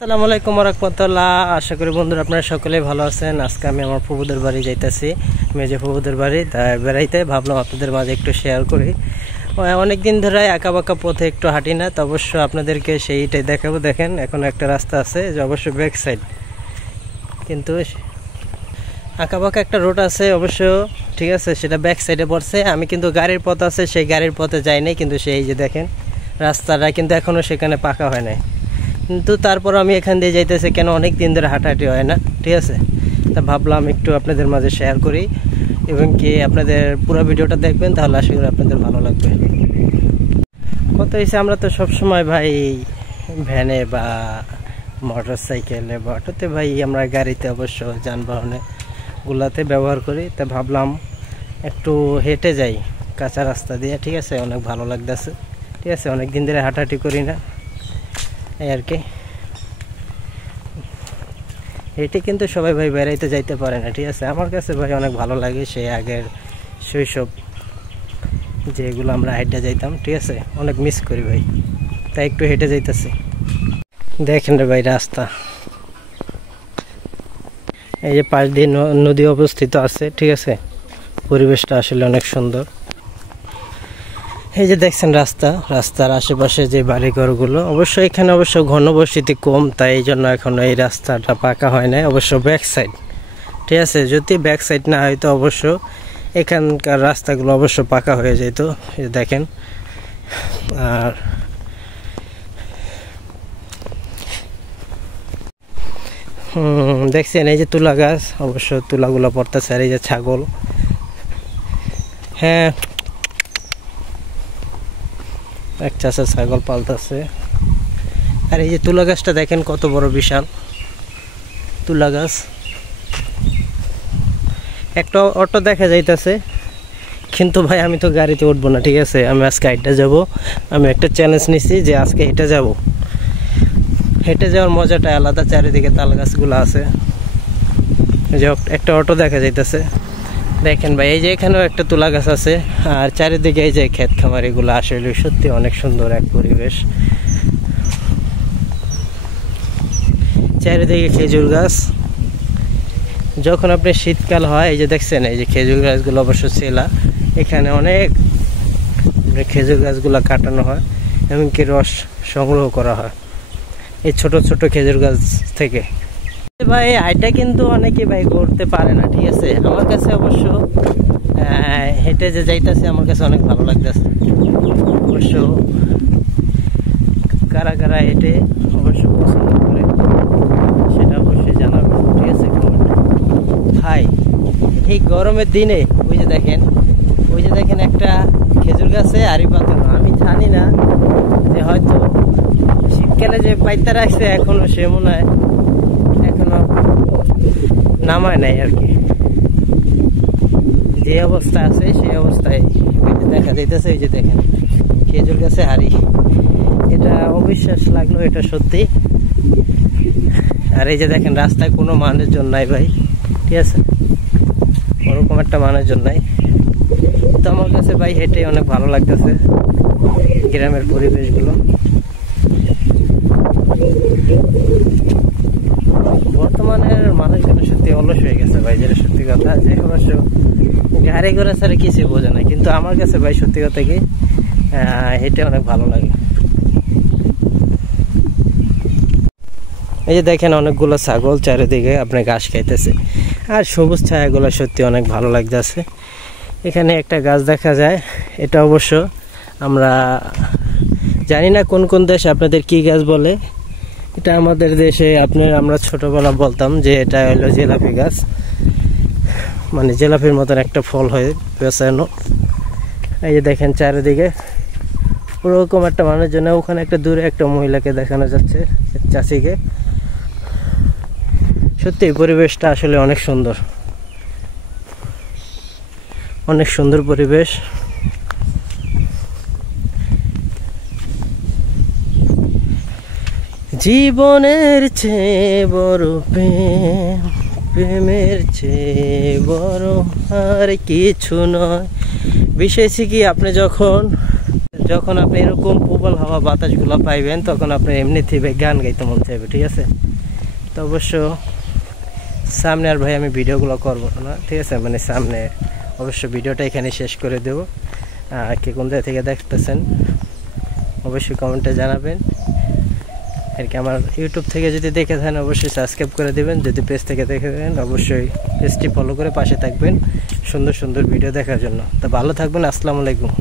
আসসালামু আলাইকুম রাহমাতুল্লাহ। আশা করি বন্ধুরা আপনারা সকলেই ভালো আছেন। আজকে আমি আমার ফুফুদের বাড়ি যাইতেছি, মেজে ফুফুদের বাড়ি। তাই বেড়াইতে ভাবলাম আপনাদের মাঝে একটু শেয়ার করি। অনেক দিন ধরে আঁকা বাঁকা পথে একটু হাঁটি না, তো অবশ্য আপনাদেরকে সেইটাই দেখাবো। দেখেন এখন একটা রাস্তা আছে, যে অবশ্য ব্যাক সাইড, কিন্তু আঁকা বাঁকা একটা রোড আছে অবশ্য, ঠিক আছে, সেটা ব্যাক সাইডে পড়ছে। আমি কিন্তু গাড়ির পথ আছে, সেই গাড়ির পথে যাই নাই, কিন্তু সেই যে দেখেন রাস্তাটা কিন্তু এখনও সেখানে পাকা হয় নাই। কিন্তু তারপর আমি এখান দিয়ে যাইতেছি, কেন অনেক দিন ধরে হাঁটাহাঁটি হয় না, ঠিক আছে। তা ভাবলাম একটু আপনাদের মাঝে শেয়ার করি, এবং কি আপনাদের পুরো ভিডিওটা দেখবেন, তাহলে আশা করি আপনাদের ভালো লাগবে। কত হয়েছে, আমরা তো সবসময় ভাই ভ্যানে বা মোটর সাইকেলে বা অটোতে ভাই, আমরা গাড়িতে অবশ্য যানবাহনে গুলাতে ব্যবহার করি। তা ভাবলাম একটু হেঁটে যাই কাঁচা রাস্তা দিয়ে, ঠিক আছে, অনেক ভালো লাগতেছে, ঠিক আছে, অনেক দিন ধরে হাঁটাহাঁটি করি না, এই আর কি। হেঁটে কিন্তু সবাই ভাই বেড়াইতে যাইতে পারে না, ঠিক আছে। আমার কাছে ভাই অনেক ভালো লাগে, সেই আগের শৈশব যেগুলো আমরা হেঁটে যাইতাম, ঠিক আছে, অনেক মিস করি ভাই, তাই একটু হেঁটে যাইতেছি। দেখেন রে ভাই রাস্তা, এই যে পাশ দিয়ে নদী অবস্থিত আছে, ঠিক আছে, পরিবেশটা আসলে অনেক সুন্দর। এই যে দেখছেন রাস্তার আশেপাশে যে বাড়িঘরগুলো, অবশ্য এখানে অবশ্য ঘনবসতি কম, তাই এই জন্য এখন এই রাস্তাটা পাকা হয় নাই, অবশ্য ব্যাক সাইড, ঠিক আছে। যদি ব্যাক সাইড না হয়তো অবশ্য এখানকার রাস্তাগুলো অবশ্য পাকা হয়ে যেত, এই দেখেন। আর দেখছেন এই যে তুলা গাছ, অবশ্য তুলাগুলো পড়তেছে, আর এই যে ছাগল, হ্যাঁ এক চাষা ছাগল পালতেছে। আর এই যে তুলা গাছটা দেখেন কত বড় বিশাল তুলা গাছ। একটা অটো দেখা যাইতেছে, কিন্তু ভাই আমি তো গাড়িতে উঠবো না, ঠিক আছে, আমি আজকে হেঁটে যাব। আমি একটা চ্যালেঞ্জ নিছি যে আজকে হেঁটে যাব। হেঁটে যাওয়ার মজাটা আলাদা, চারিদিকে তাল গাছগুলো আছে, যে একটা অটো দেখা যাইতেছে। দেখেন ভাই এই যে এখানেও একটা তুলা গাছ আছে, আর চারিদিকে এই যে ক্ষেত খামার, এগুলো আসলে সত্যি অনেক সুন্দর এক পরিবেশ। চারিদিকে খেজুর গাছ, যখন আপনি শীতকাল হয়, এই যে দেখছেন এই যে খেজুর গাছগুলো অবশ্য ছেলা, এখানে অনেক খেজুর গাছগুলো কাটানো হয়, এমনকি রস সংগ্রহ করা হয় এই ছোট ছোট খেজুর গাছ থেকে। ভাই হাইটা কিন্তু অনেকে ভাই করতে পারে না, ঠিক আছে। আমার কাছে অবশ্য হেঁটে যে যাইতেছে আমার কাছে অনেক ভালো লাগতেছে। অবশ্য কারা কারা হেঁটে অবশ্য পছন্দ করে সেটা অবশ্যই জানাবেন, ঠিক আছে। ভাই এই গরমের দিনে ওই যে দেখেন একটা খেজুর গাছে আড়ি পাতানো, আমি জানি না যে হয়তো শীতকালে যে পাইতে রাখছে এখনো, সে মনে হয় এখনো নামায় নাই আর কি। যে অবস্থা আছে সেই অবস্থায় দেখা যাইতেছে, ওই যে দেখেন খেজুর গাছে হাড়ি। এটা অবিশ্বাস লাগলো, এটা সত্যি। আর এই যে দেখেন রাস্তায় কোনো মানুষজন নাই ভাই, ঠিক আছে, ওরকম একটা মানুষজন নাই। তো আমার কাছে ভাই হেঁটে অনেক ভালো লাগতেছে গ্রামের পরিবেশগুলো। বর্তমানের মানুষগুলো সত্যি অলস হয়ে গেছে ভাই, যেটা সত্যি কথা, যে অবশ্য গাড়ি ঘোড়া ছাড়া কিছু বোঝে না, কিন্তু আমার কাছে ভাই সত্যি কথা কি হেঁটে অনেক ভালো লাগে। এই যে দেখেন অনেকগুলো ছাগল চারিদিকে আপনি ঘাস খাইতেছে, আর সবুজ ছায়াগুলো সত্যি অনেক ভালো লাগতেছে। এখানে একটা গাছ দেখা যায়, এটা অবশ্য আমরা জানি না কোন কোন দেশে আপনাদের কি গাছ বলে। এটা আমাদের দেশে আমরা ছোটবেলা বলতাম যে এটা হলো জিলাপি গাছ, মানে জিলাপির মতন একটা ফল হয়ে পেঁচানো। এই যে দেখেন চারিদিকে ওরকম একটা মানুষজন, ওখানে একটা দূরে একটা মহিলাকে দেখানো যাচ্ছে, চাষিকে। সত্যি পরিবেশটা আসলে অনেক সুন্দর, অনেক সুন্দর পরিবেশ। জীবনের চেয়ে বড় প্রেম, প্রেমের চেয়ে বড় আর কিছু নয়। বিষয় কি, আপনি যখন যখন আপনি এরকম প্রবল হাওয়া বাতাসগুলো পাইবেন তখন আপনি এমনিতেই গান গাইতে মন চাইবে, ঠিক আছে। তো অবশ্য সামনে আর ভাই আমি ভিডিওগুলো করবো না, ঠিক আছে, মানে সামনে অবশ্য ভিডিওটা এখানে শেষ করে দেবো। কে কোন জায়গা থেকে দেখতেছেন অবশ্যই কমেন্টে জানাবেন। আর কি আমার ইউটিউব থেকে যদি দেখে থাকেন অবশ্যই সাবস্ক্রাইব করে দেবেন, যদি পেজ থেকে দেখে থাকেন অবশ্যই পেজটি ফলো করে পাশে থাকবেন সুন্দর সুন্দর ভিডিও দেখার জন্য। তো ভালো থাকবেন, আসসালামু আলাইকুম।